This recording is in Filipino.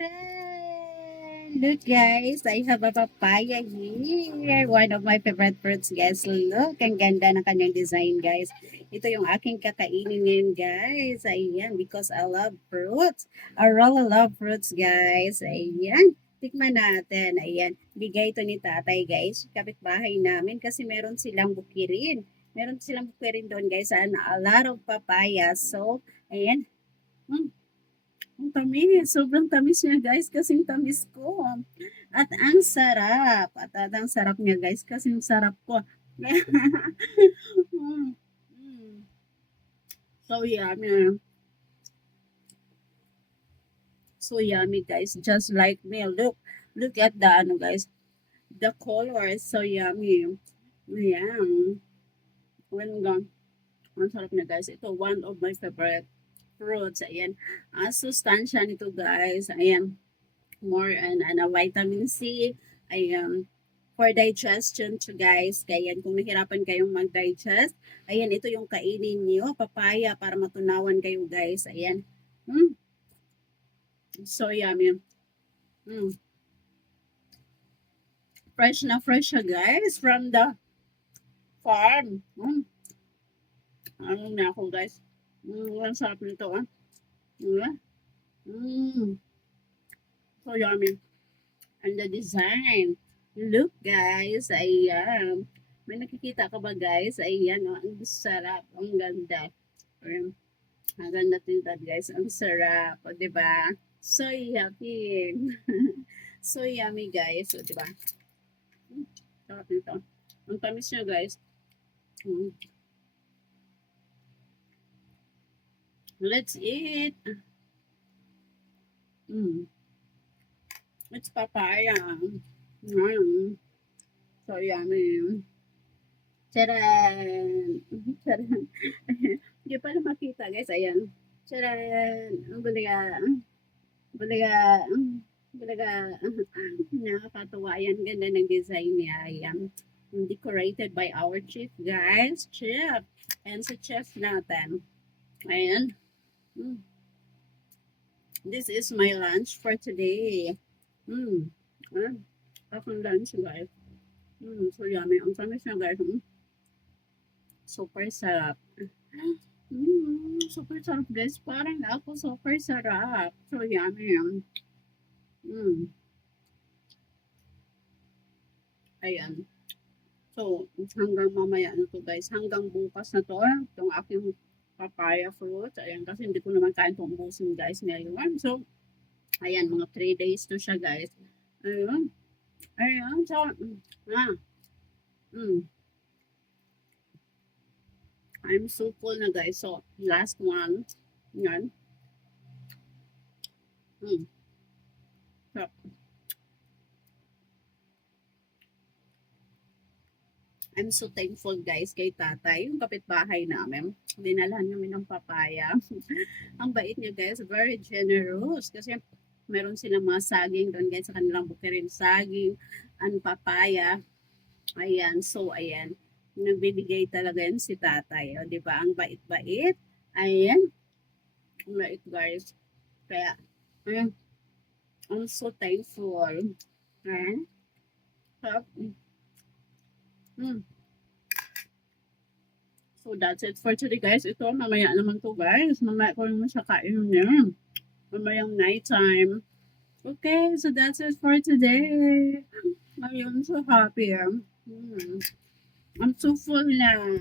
Look guys, I have a papaya here. One of my favorite fruits guys. Look, ang ganda ng kanyang design guys. Ito yung aking kakainin ngayon guys. Ayan, because I love fruits. I really love fruits guys. Ayan, tikman natin. Ayan, bigay ito ni tatay guys. Kapitbahay namin kasi meron silang bukirin. Meron silang bukirin doon guys. And a lot of papaya. So, ayan. Ang tamis, sobrang tamis niya guys, kasing tamis ko. At ang sarap. At ang sarap niya guys, kasing sarap ko. Mm, mm. So yummy. So yummy guys, just like me. Look at the ano guys, the color is so yummy. Ayan. When gone. Ang sarap niya guys. Ito one of my favorite fruits. Ayan. Ang sustansya nito guys. Ayan. More on ano, vitamin C. Ayan. For digestion to guys. Kaya kung nahirapan kayong mag-digest, ayan, ito yung kainin niyo. Papaya para matunawan kayo guys. Ayan. Mm, so yummy. Mm, fresh na fresh siya guys from the farm. Ano na ako guys. Ang sarap nito ah. Mm, mm, so yummy. And the design. Look guys, ayan. May nakikita ka ba guys? Ayan, oh, ang sarap, ang ganda. Ayan, ang ganda tinta guys, ang sarap, o, diba? So yummy. So yummy guys, o, diba? Sarap nito. Ang tamis niya guys. Mm. Let's eat. Mm. It's papaya. Mm. So yummy. Charan! Charan! Hindi pa na makita guys, ayan. Charan! Ang bulaga! Bulaga! Bulaga! Nakakatuwa yan. Ganda ng design niya. Ayan. Decorated by our chef guys. Chef! And sa chef natin. Ayan. Mm. This is my lunch for today. Ayan. Akong lunch guys. So yummy. Ang tamis niya guys. Super sarap. Super sarap guys. Parang ako super sarap. So yummy. Mm, ayan. So, hanggang mamaya na to guys. Hanggang bukas na to. Itong aking papaya fruit. Ayan, kasi hindi ko naman kain itong ubusin guys ngayon. So, ayan, mga 3 days to siya guys. Ayun. Ayan. So, mm, I'm so full na guys. So, last one. Yan. Mm. So, I'm so thankful guys kay tatay, yung kapitbahay namin. Dinalhan kami ng papaya. Ang bait niya guys, very generous. Kasi meron silang mga saging doon guys sa kanilang bukirin. Saging, and papaya. Ayan, so ayan. Nagbibigay talaga yan si tatay. O, di ba? Ang bait-bait. Ayan. Ang bait guys. Kaya, ayan. I'm so thankful. Ayan. So, mm. So that's it for today guys. Ito, mamaya naman to guys. Mamaya ko naman siya kainin niya. Mamayang night time. Okay, so that's it for today. I'm so happy. I'm so full now.